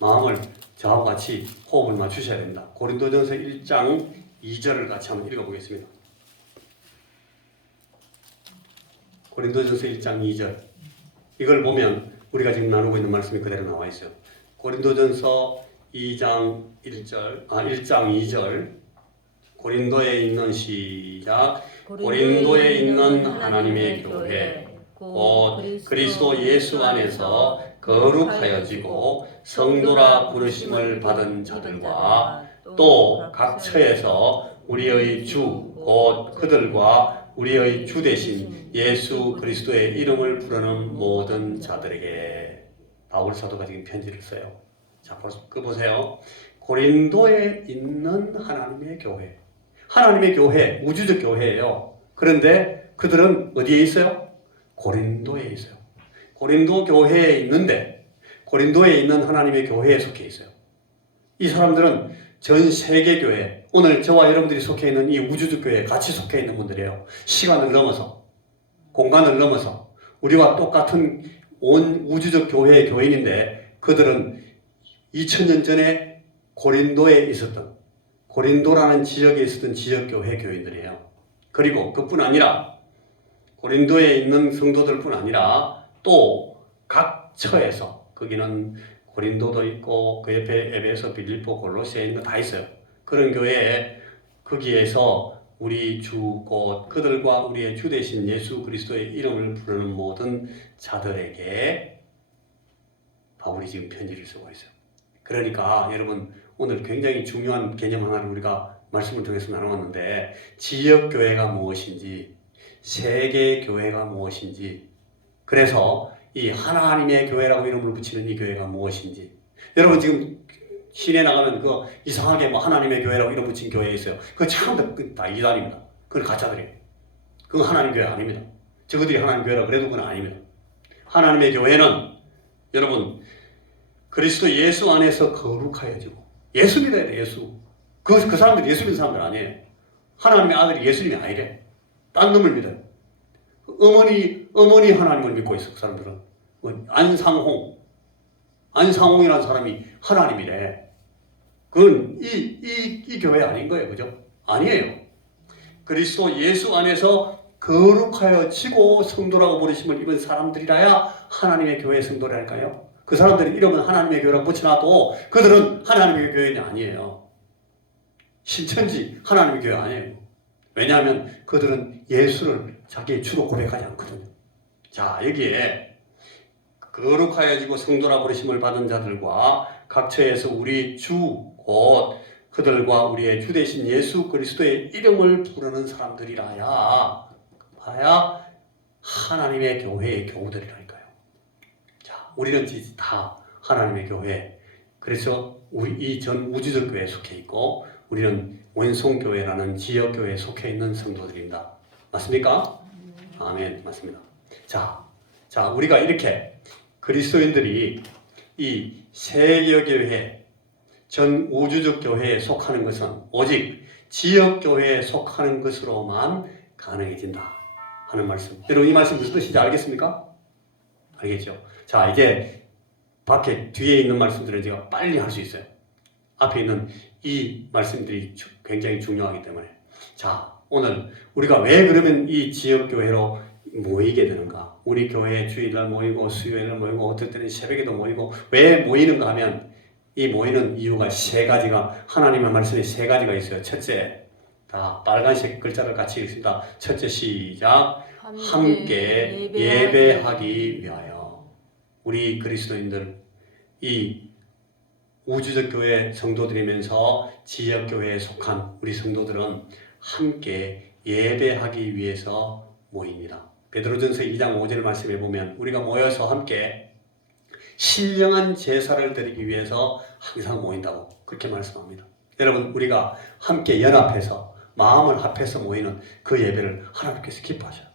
마음을 저하고 같이 호흡을 맞추셔야 됩니다. 고린도전서 1장 2절을 같이 한번 읽어보겠습니다. 고린도전서 1장 2절 이걸 보면 우리가 지금 나누고 있는 말씀이 그대로 나와 있어요. 고린도전서 2장 1장 2절 고린도에 있는 시작 고린도에 있는 하나님의 교회 곧 그리스도 예수 안에서 거룩하여지고 성도라 부르심을 받은 자들과 또 각 처에서 우리의 주 곧 그들과 우리의 주 되신 예수 그리스도의 이름을 부르는 모든 자들에게 바울 사도가 지금 편지를 써요. 자, 그 보세요. 고린도에 있는 하나님의 교회. 하나님의 교회, 우주적 교회예요. 그런데 그들은 어디에 있어요? 고린도에 있어요. 고린도 교회에 있는데 고린도에 있는 하나님의 교회에 속해 있어요. 이 사람들은 전 세계 교회, 오늘 저와 여러분들이 속해 있는 이 우주적 교회에 같이 속해 있는 분들이에요. 시간을 넘어서, 공간을 넘어서 우리와 똑같은 온 우주적 교회의 교인인데 그들은 2000년 전에 고린도에 있었던 고린도라는 지역에 있었던 지역교회 교인들이에요. 그리고 그뿐 아니라 고린도에 있는 성도들뿐 아니라 또 각 처에서, 거기는 고린도도 있고 그 옆에 에베소, 빌립보, 골로새에 있는 거 다 있어요. 그런 교회에 거기에서 우리 주 곧 그들과 우리의 주 되신 예수 그리스도의 이름을 부르는 모든 자들에게 바울이 지금 편지를 쓰고 있어요. 그러니까 여러분, 오늘 굉장히 중요한 개념 하나를 우리가 말씀을 통해서 나누었는데, 지역교회가 무엇인지, 세계교회가 무엇인지, 그래서 이 하나님의 교회라고 이름을 붙이는 이 교회가 무엇인지. 여러분 지금 시내 나가면 그 이상하게 뭐 하나님의 교회라고 이름 붙인 교회 있어요. 그거 참 다 이단입니다. 그건 가짜들이에요. 그건 하나님 교회 아닙니다. 저것들이 하나님 교회라 그래도 그건 아닙니다. 하나님의 교회는 여러분 그리스도 예수 안에서 거룩하여지고, 예수 믿어야 돼. 예수. 그 사람들이 예수 믿는 사람들 아니에요. 하나님의 아들이 예수님이 아니래. 딴 놈을 믿어요. 어머니 하나님을 믿고 있어. 그 사람들은 안상홍이라는 사람이 하나님이래. 그건 이 교회 아닌 거예요. 그죠? 아니에요. 그리스도 예수 안에서 거룩하여지고 성도라고 부르심을 입은 사람들이라야 하나님의 교회 성도라니까요. 그 사람들의 이름은 하나님의 교회라고 붙여놔도 그들은 하나님의 교회는 아니에요. 신천지 하나님의 교회 아니에요. 왜냐하면 그들은 예수를 자기의 주로 고백하지 않거든요. 자, 여기에 거룩하여지고 성도라 부르심을 받은 자들과 각처에서 우리 주 곧 그들과 우리의 주 되신 예수 그리스도의 이름을 부르는 사람들이라야 하나님의 교회의 교우들이라니까요. 자, 우리는 다 하나님의 교회. 그래서 우리 이 전 우주적 교회에 속해 있고, 우리는 원송교회라는 지역교회에 속해 있는 성도들입니다. 맞습니까? 아멘. 맞습니다. 자, 우리가 이렇게 그리스도인들이 이 세계교회, 전 우주적 교회에 속하는 것은 오직 지역교회에 속하는 것으로만 가능해진다 하는 말씀. 여러분, 이 말씀 무슨 뜻인지 알겠습니까? 알겠죠? 자, 이제 밖에 뒤에 있는 말씀들을 제가 빨리 할 수 있어요. 앞에 있는 이 말씀들이 굉장히 중요하기 때문에. 자, 오늘 우리가 왜 그러면 이 지역교회로 모이게 되는가? 우리 교회에 주일날 모이고 수요일날 모이고 어떨 때는 새벽에도 모이고, 왜 모이는가 하면 이 모이는 이유가 세 가지가, 하나님의 말씀이 세 가지가 있어요. 첫째, 다 빨간색 글자를 같이 읽습니다. 첫째, 시작. 함께 예배하기 위하여. 우리 그리스도인들, 이 우주적 교회 성도들이면서 지역교회에 속한 우리 성도들은 함께 예배하기 위해서 모입니다. 베드로전서 2장 5절 말씀에 보면 우리가 모여서 함께 신령한 제사를 드리기 위해서 항상 모인다고 그렇게 말씀합니다. 여러분, 우리가 함께 연합해서 마음을 합해서 모이는 그 예배를 하나님께서 기뻐하셔요.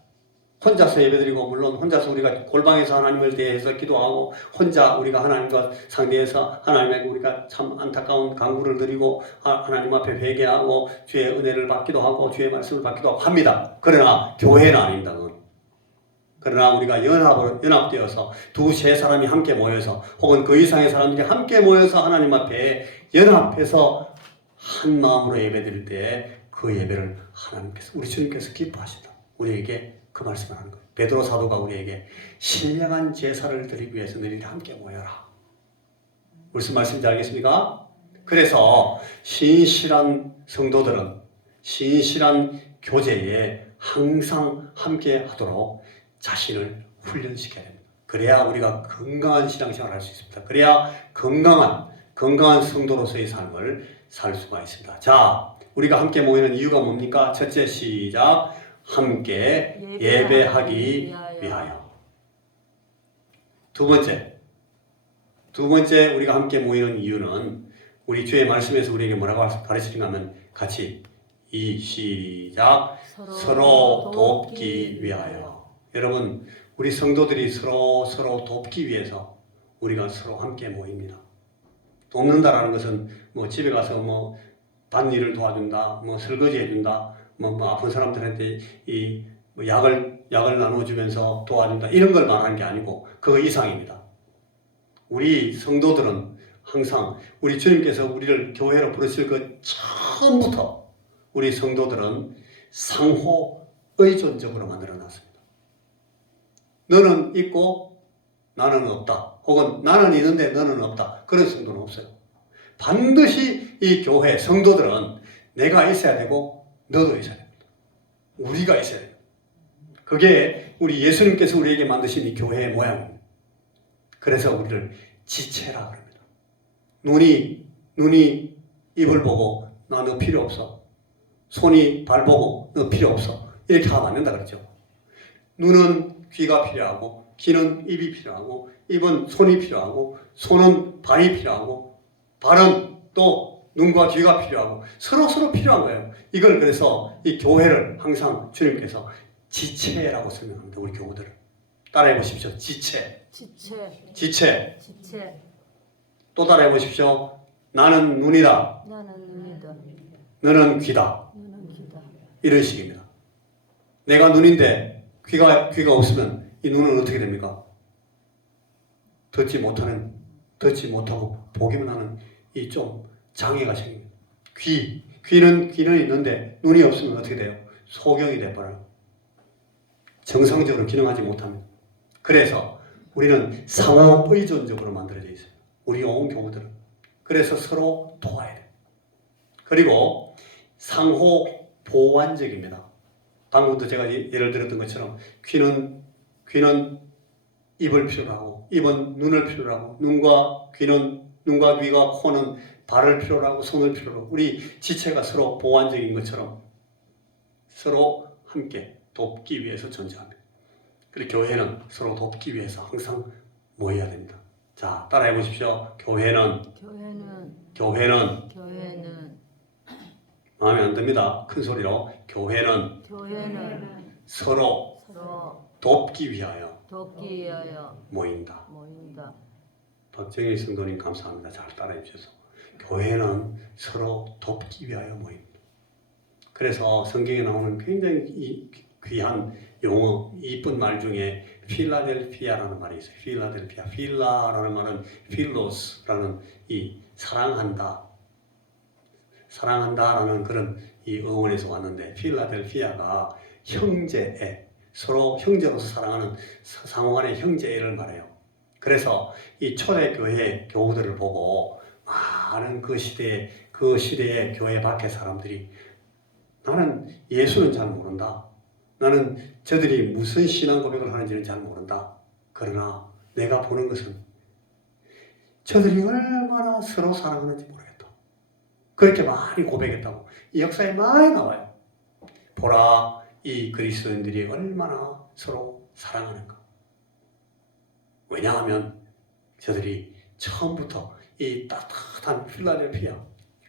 혼자서 예배드리고, 물론 혼자서 우리가 골방에서 하나님을 대해서 기도하고, 혼자 우리가 하나님과 상대해서 하나님에게 우리가 참 안타까운 간구를 드리고 하나님 앞에 회개하고 주의 은혜를 받기도 하고 주의 말씀을 받기도 하고 합니다. 그러나 교회는 아닙니다. 그러나 우리가 연합되어서 두세 사람이 함께 모여서, 혹은 그 이상의 사람들이 함께 모여서 하나님 앞에 연합해서 한 마음으로 예배드릴 때 그 예배를 하나님께서, 우리 주님께서 기뻐하신다. 우리에게 그 말씀을 하는 거예요. 베드로 사도가 우리에게 신령한 제사를 드리기 위해서 너희들이 함께 모여라. 무슨 말씀인지 알겠습니까? 그래서 신실한 성도들은 신실한 교제에 항상 함께 하도록 자신을 훈련시켜야 됩니다. 그래야 우리가 건강한 신앙생활을 할 수 있습니다. 그래야 건강한 성도로서의 삶을 살 수가 있습니다. 자, 우리가 함께 모이는 이유가 뭡니까? 첫째, 시작. 함께 예배하기 위하여. 두 번째 우리가 함께 모이는 이유는, 우리 주의 말씀에서 우리에게 뭐라고 가르치는가 하면 같이 시작. 서로 돕기 위하여. 여러분, 우리 성도들이 서로 돕기 위해서 우리가 서로 함께 모입니다. 돕는다라는 것은 뭐 집에 가서 밭일을 도와준다, 설거지 해준다, 아픈 사람들한테 약을 나눠주면서 도와준다, 이런 걸 말하는 게 아니고 그 이상입니다. 우리 성도들은 항상 우리 주님께서 우리를 교회로 부르실 그 처음부터 우리 성도들은 상호 의존적으로 만들어놨습니다. 너는 있고 나는 없다. 혹은 나는 있는데 너는 없다. 그런 성도는 없어요. 반드시 이 교회 성도들은 내가 있어야 되고 너도 있어야 됩니다. 우리가 있어야 돼요. 그게 우리 예수님께서 우리에게 만드신 이 교회의 모양입니다. 그래서 우리를 지체라 합니다. 눈이 입을 보고 나 너 필요 없어. 손이 발 보고 너 필요 없어. 이렇게 하면 안 된다 그랬죠. 눈은 귀가 필요하고 귀는 입이 필요하고 입은 손이 필요하고 손은 발이 필요하고 발은 또 눈과 귀가 필요하고 서로 필요한 거예요. 이걸 그래서 이 교회를 항상 주님께서 지체라고 설명합니다. 우리 교우들을 따라해 보십시오. 지체. 또 따라해 보십시오. 나는 눈이다. 너는 귀다. 이런 식입니다. 내가 눈인데 귀가 없으면 이 눈은 어떻게 됩니까? 듣지 못하고 보기만 하는 이 좀 장애가 생깁니다. 귀는 있는데 눈이 없으면 어떻게 돼요? 소경이 돼버려요. 정상적으로 기능하지 못합니다. 그래서 우리는 상호 의존적으로 만들어져 있어요. 우리 온 교우들은. 그래서 서로 도와야 돼요. 그리고 상호 보완적입니다. 방금도 제가 예를 들었던 것처럼 귀는 입을 필요로 하고 입은 눈을 필요로 하고 눈과 귀가 코는 발을 필요로 하고 손을 필요로 하고 우리 지체가 서로 보완적인 것처럼 서로 함께 돕기 위해서 존재합니다. 그리고 교회는 서로 돕기 위해서 항상 모여야 됩니다. 자, 따라해 보십시오. 교회는 마음에 안 듭니다. 큰 소리로. 교회는 서로 돕기 위하여 모인다. 박정희 성도님 감사합니다. 잘 따라해 주셔서. 교회는 서로 돕기 위하여 모입니다. 그래서 성경에 나오는 굉장히 귀한 용어, 이쁜 말 중에 필라델피아라는 말이 있어요. 필라라는 말은 필로스라는 이 사랑한다라는 그런 이 어원에서 왔는데 필라델피아가 서로 형제로서 사랑하는 상호간의 형제애를 말해요. 그래서 이 초대교회 교우들을 보고 많은 그 시대의 교회 밖의 사람들이 나는 예수는 잘 모른다. 나는 저들이 무슨 신앙 고백을 하는지는 잘 모른다. 그러나 내가 보는 것은 저들이 얼마나 서로 사랑하는지 모르겠다. 그렇게 많이 고백했다고 이 역사에 많이 나와요. 보라, 이 그리스도인들이 얼마나 서로 사랑하는가. 왜냐하면 저들이 처음부터 이 따뜻한 필라델피아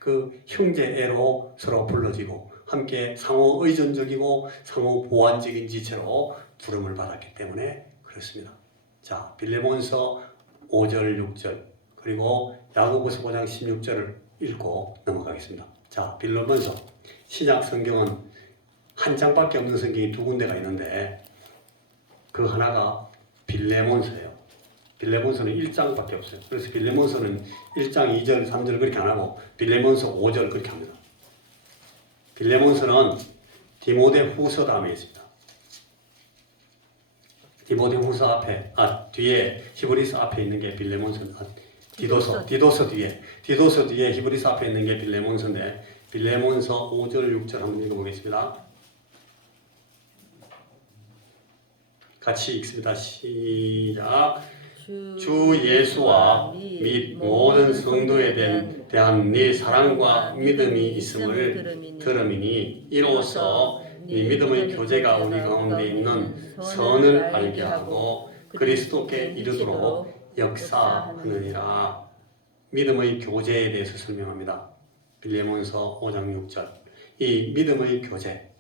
그 형제애로 서로 불러지고 함께 상호 의존적이고 상호 보완적인 지체로 부름을 받았기 때문에 그렇습니다. 자, 빌레몬서 5절 6절 그리고 야고보서 5장 16절을 읽고 넘어가겠습니다. 자, 빌레몬서 신약 성경은 한 장밖에 없는 성경이 두 군데가 있는데 그 하나가 빌레몬서예요. 빌레몬서는 1장밖에 없어요. 그래서 빌레몬서는 1장 2절 3절 그렇게 안 하고 빌레몬서 5절 그렇게 합니다. 빌레몬서는 디모데후서 다음에 있습니다. 디모데후서 앞에 뒤에 히브리서 앞에 있는 게 빌레몬서. 디도서 뒤에 히브리서 앞에 있는 게 빌레몬서인데 빌레몬서 5절 6절 한번 읽어보겠습니다. 같이 읽습니다. 시작. 주 예수와 및 모든 성도에 대한 네 사랑과 믿음이 있음을 들음이니 이로써 네 믿음의 교제가 우리 가운데 있는 선을 알게 하고 그리스도께 이르도록 역사하느니라. 믿음의 교제에 대해서 설명합니다. 빌레몬서 5장 6절. 이 믿음의 교제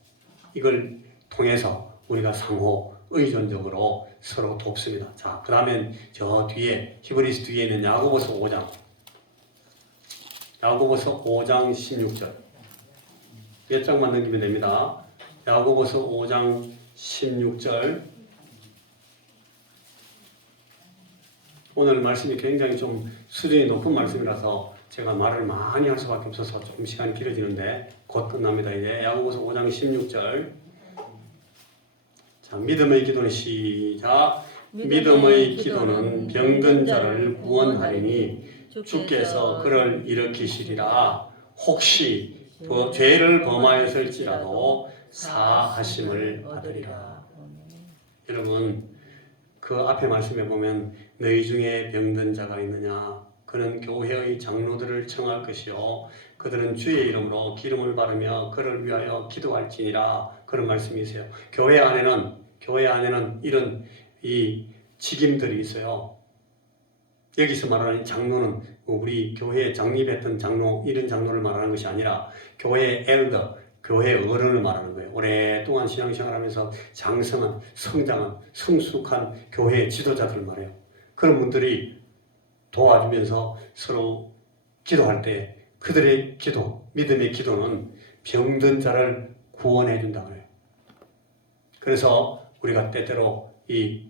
이걸 통해서 우리가 상호 의존적으로 서로 돕습니다. 자, 그 다음엔 저 뒤에 히브리서 뒤에 있는 야고보서 5장 16절 몇 장만 넘기면 됩니다. 야고보서 5장 16절 오늘 말씀이 굉장히 좀 수준이 높은 말씀이라서 제가 말을 많이 할 수밖에 없어서 조금 시간이 길어지는데 곧 끝납니다. 이제 야고보서 5장 16절. 자, 믿음의 기도는 시작. 믿음의 기도는 병든 자를 구원하리니 주께서 그를 일으키시리라. 혹시 죄를 범하였을지라도 사하심을 받으리라. 여러분, 그 앞에 말씀에 보면 너희 중에 병든 자가 있느냐? 그는 교회의 장로들을 청할 것이요 그들은 주의 이름으로 기름을 바르며 그를 위하여 기도할지니라. 그런 말씀이 있어요. 교회 안에는 이런 이 직임들이 있어요. 여기서 말하는 장로는 우리 교회에 장립했던 장로, 이런 장로를 말하는 것이 아니라 교회의 엘더, 교회 어른을 말하는 거예요. 오랫동안 신앙생활하면서 장성한, 성장한, 성숙한 교회 지도자들을 말해요. 그런 분들이 도와주면서 서로 기도할 때 그들의 기도, 믿음의 기도는 병든 자를 구원해 준다고 해요. 그래서 우리가 때때로 이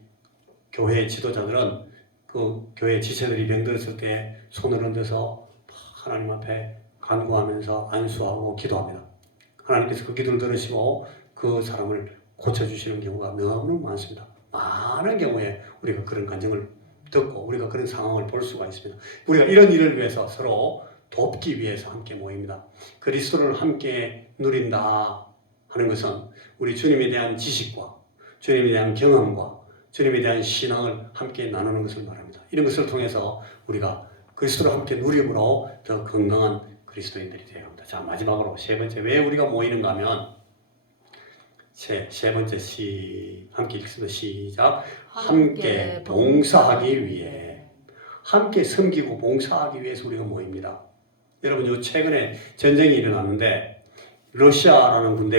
교회 지도자들은 그 교회 지체들이 병들었을 때 손을 얹어서 하나님 앞에 간구하면서 안수하고 기도합니다. 하나님께서 그 기도를 들으시고 그 사람을 고쳐주시는 경우가 너무 많습니다. 많은 경우에 우리가 그런 간증을 듣고 우리가 그런 상황을 볼 수가 있습니다. 우리가 이런 일을 위해서 서로 돕기 위해서 함께 모입니다. 그리스도를 함께 누린다 하는 것은 우리 주님에 대한 지식과 주님에 대한 경험과 주님에 대한 신앙을 함께 나누는 것을 말합니다. 이런 것을 통해서 우리가 그리스도를 함께 누림으로 더 건강한 그리스도인들이 되어야 합니다. 자, 마지막으로 세 번째, 왜 우리가 모이는가 하면 세 번째 함께 읽습니다. 시작. 함께 봉사하기 위해, 함께 섬기고 봉사하기 위해서 우리가 모입니다. 여러분, 요 최근에 전쟁이 일어났는데 러시아라는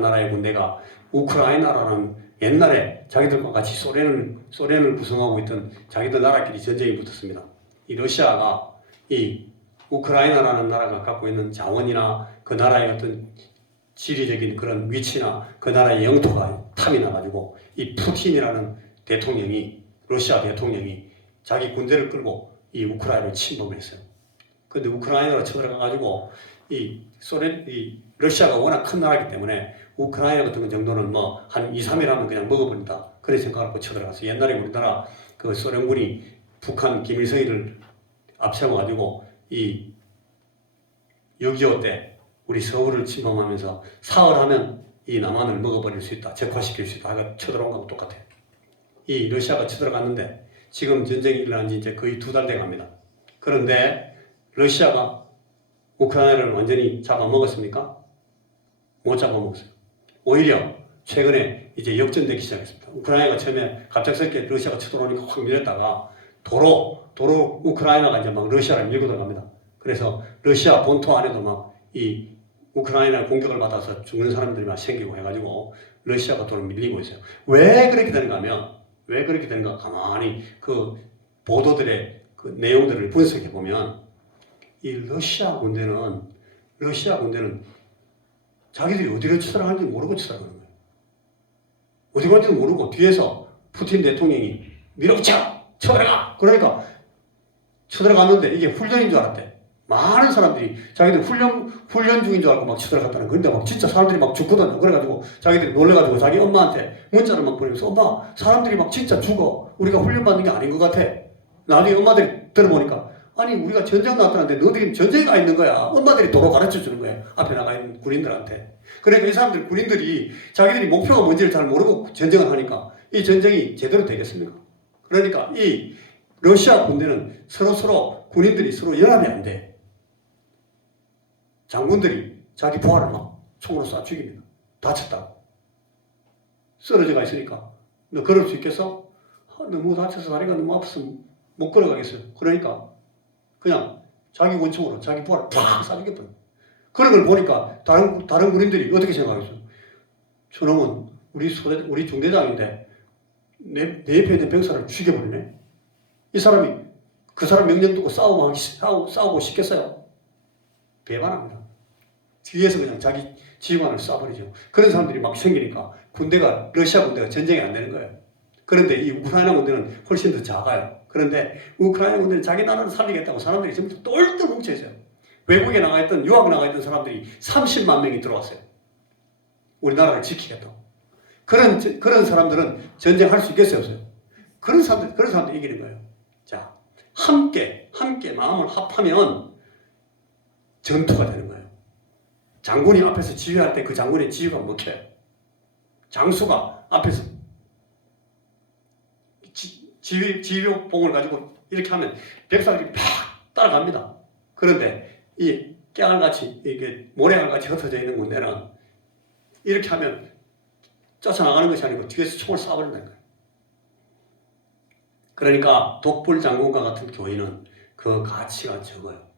나라의 군대가 우크라이나라는 옛날에 자기들과 같이 소련을 구성하고 있던 자기들 나라끼리 전쟁이 붙었습니다. 이 러시아가 이 우크라이나라는 나라가 갖고 있는 자원이나 그 나라의 어떤 지리적인 그런 위치나 그 나라의 영토가 탐이 나가지고 이 푸틴이라는 러시아 대통령이 자기 군대를 끌고 이 우크라이나를 침범했어요. 그런데 우크라이나로 쳐들어가가지고 러시아가 워낙 큰 나라이기 때문에 우크라이나 같은 정도는 뭐 한 2, 3일 하면 그냥 먹어버린다. 그런 생각을 갖고 쳐들어갔어요. 옛날에 우리나라 그 소련군이 북한 김일성이를 앞세워가지고 이 6.25 때 우리 서울을 침범하면서 사흘 하면 이 남한을 먹어버릴 수 있다. 적화시킬 수 있다. 하여간 쳐들어온 거하고 똑같아요. 이 러시아가 쳐들어갔는데 지금 전쟁이 일어난 지 이제 거의 2달 돼 갑니다. 그런데 러시아가 우크라이나를 완전히 잡아먹었습니까? 못 잡아먹었어요. 오히려 최근에 이제 역전되기 시작했습니다. 우크라이나가 처음에 갑작스럽게 러시아가 쳐들어오니까 확 밀렸다가 도로 우크라이나가 이제 막 러시아를 밀고 들어갑니다. 그래서 러시아 본토 안에도 막 이 우크라이나 공격을 받아서 죽는 사람들이 막 생기고 해가지고 러시아가 도로 밀리고 있어요. 왜 그렇게 되는가 가만히 그 보도들의 그 내용들을 분석해 보면 이 러시아 군대는 자기들이 어디로 쳐들어가는지 모르고 쳐들어가는 거예요. 어디 가는지도 모르고 뒤에서 푸틴 대통령이 밀어붙여! 쳐들어가! 그러니까 쳐들어갔는데 이게 훈련인 줄 알았대. 많은 사람들이 자기들 훈련 중인 줄 알고 막 쳐들어갔다는 거예요. 근데 막 진짜 사람들이 막 죽거든요. 그래가지고 자기들이 놀래가지고 자기 엄마한테 문자를 막 보내면서 엄마, 사람들이 막 진짜 죽어. 우리가 훈련받는 게 아닌 것 같아. 나중에 엄마들이 들어보니까 아니 우리가 전쟁 나왔다는데 너희들이 전쟁이 가 있는 거야. 엄마들이 도로 가르쳐 주는 거예요. 앞에 나가 있는 군인들한테. 그러니까 이 사람들 군인들이 자기들이 목표가 뭔지를 잘 모르고 전쟁을 하니까 이 전쟁이 제대로 되겠습니까? 그러니까 이 러시아 군대는 서로 군인들이 서로 연합이 안 돼. 장군들이 자기 부하를 막 총으로 쏴 죽입니다. 다쳤다고. 쓰러져가 있으니까. 너 걸을 수 있겠어? 너무 다쳐서 다리가 너무 아파서 못 걸어가겠어요. 그러니까 그냥 자기 권총으로 자기 부하를 팍 쏴 죽여버려. 그런 걸 보니까 다른 군인들이 어떻게 생각하겠어요? 저놈은 우리 중대장인데 내 옆에 있는 병사를 죽여버리네? 이 사람이 그 사람 명령 듣고 싸우고 싶겠어요? 배반합니다. 뒤에서 그냥 자기 지휘관을 쏴버리죠. 그런 사람들이 막 생기니까 러시아 군대가 전쟁이 안 되는 거예요. 그런데 이 우크라이나 군대는 훨씬 더 작아요. 그런데 우크라이나 군들이 자기 나라를 살리겠다고 사람들이 지금 똘똘 뭉쳐 있어요. 외국에 나가 있던 유학 나가 있던 사람들이 30만 명이 들어왔어요. 우리나라를 지키겠다고. 그런 사람들은 전쟁할 수 있겠어요, 없어요? 그런 사람들 이기는 거예요. 자, 함께 마음을 합하면 전투가 되는 거예요. 장군이 앞에서 지휘할 때 그 장군의 지휘가 먹혀요. 장수가 앞에서 지휘봉을 가지고 이렇게 하면 백성들이 팍 따라갑니다. 그런데 이 깨알같이 이게 모래알같이 흩어져 있는 군대는 이렇게 하면 쫓아나가는 것이 아니고 뒤에서 총을 쏴버린다는 거예요. 그러니까 독불 장군과 같은 교인은 그 가치가 적어요.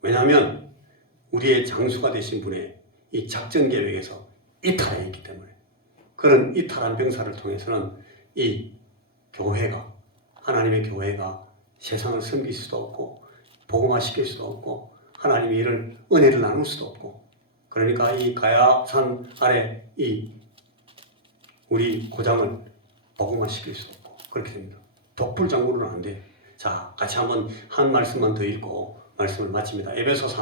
왜냐하면 우리의 장수가 되신 분의 이 작전 계획에서 이탈해 있기 때문에 그런 이탈한 병사를 통해서는 이 교회가 하나님의 교회가 세상을 섬길 수도 없고 복음화시킬 수도 없고 하나님의 일을 은혜를 나눌 수도 없고 그러니까 이 가야산 아래 이 우리 고장을 복음화시킬 수도 없고 그렇게 됩니다. 독불 장군은 안 돼요. 자, 같이 한번 한 말씀만 더 읽고 말씀을 마칩니다. 에베소서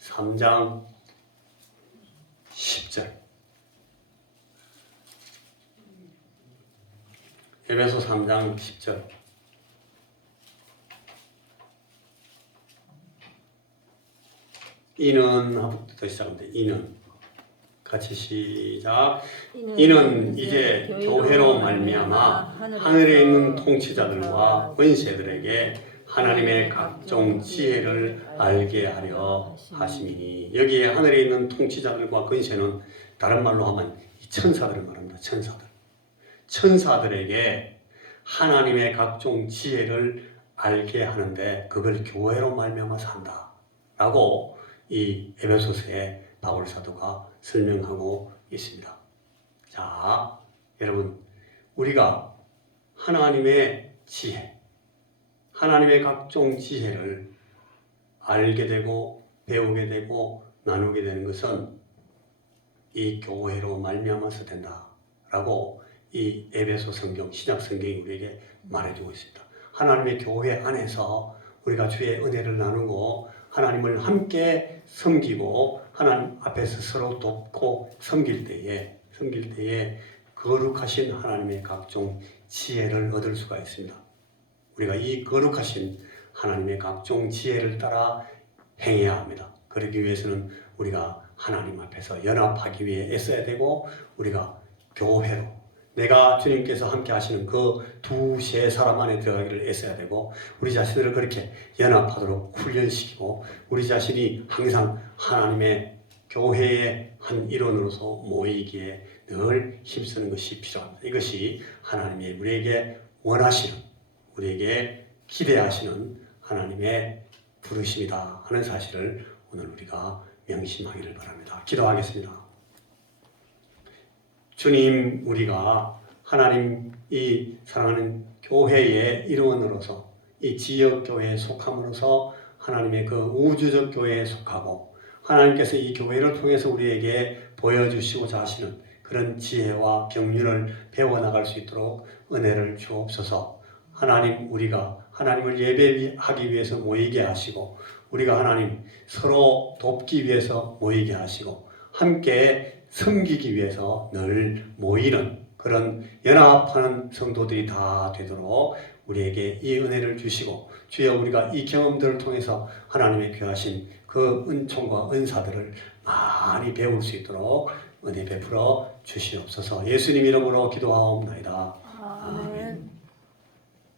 3장 10절. 에베소 3장 10절. 이는 하부터 시작합니다. 이는 같이 시작. 이는 이제 교회로 말미암아 하늘에 있는 통치자들과 권세들에게 하나님의 각종 지혜를 알게 하려 하심이니. 여기에 하늘에 있는 통치자들과 권세는 다른 말로 하면 천사들을 말합니다. 천사들에게 하나님의 각종 지혜를 알게 하는데 그걸 교회로 말미암아서 한다라고 이 에베소서에 바울 사도가 설명하고 있습니다. 자, 여러분, 우리가 하나님의 지혜, 하나님의 각종 지혜를 알게 되고 배우게 되고 나누게 되는 것은 이 교회로 말미암아서 된다라고 이 에베소 성경, 신약 성경이 우리에게 말해주고 있습니다. 하나님의 교회 안에서 우리가 주의 은혜를 나누고 하나님을 함께 섬기고 하나님 앞에서 서로 돕고 섬길 때에 거룩하신 하나님의 각종 지혜를 얻을 수가 있습니다. 우리가 이 거룩하신 하나님의 각종 지혜를 따라 행해야 합니다. 그러기 위해서는 우리가 하나님 앞에서 연합하기 위해 애써야 되고 우리가 교회로 내가 주님께서 함께 하시는 그 두세 사람 안에 들어가기를 애써야 되고 우리 자신을 그렇게 연합하도록 훈련시키고 우리 자신이 항상 하나님의 교회의 한 일원으로서 모이기에 늘 힘쓰는 것이 필요합니다. 이것이 하나님의 우리에게 원하시는 우리에게 기대하시는 하나님의 부르심이다 하는 사실을 오늘 우리가 명심하기를 바랍니다. 기도하겠습니다. 주님, 우리가 하나님 이 사랑하는 교회의 일원으로서 이 지역교회에 속함으로써 하나님의 그 우주적 교회에 속하고 하나님께서 이 교회를 통해서 우리에게 보여주시고자 하시는 그런 지혜와 경륜을 배워나갈 수 있도록 은혜를 주옵소서. 하나님, 우리가 하나님을 예배하기 위해서 모이게 하시고 우리가 하나님 서로 돕기 위해서 모이게 하시고 함께 섬기기 위해서 늘 모이는 그런 연합하는 성도들이 다 되도록 우리에게 이 은혜를 주시고 주여 우리가 이 경험들을 통해서 하나님의 귀하신 그 은총과 은사들을 많이 배울 수 있도록 은혜 베풀어 주시옵소서. 예수님 이름으로 기도하옵나이다. 아멘.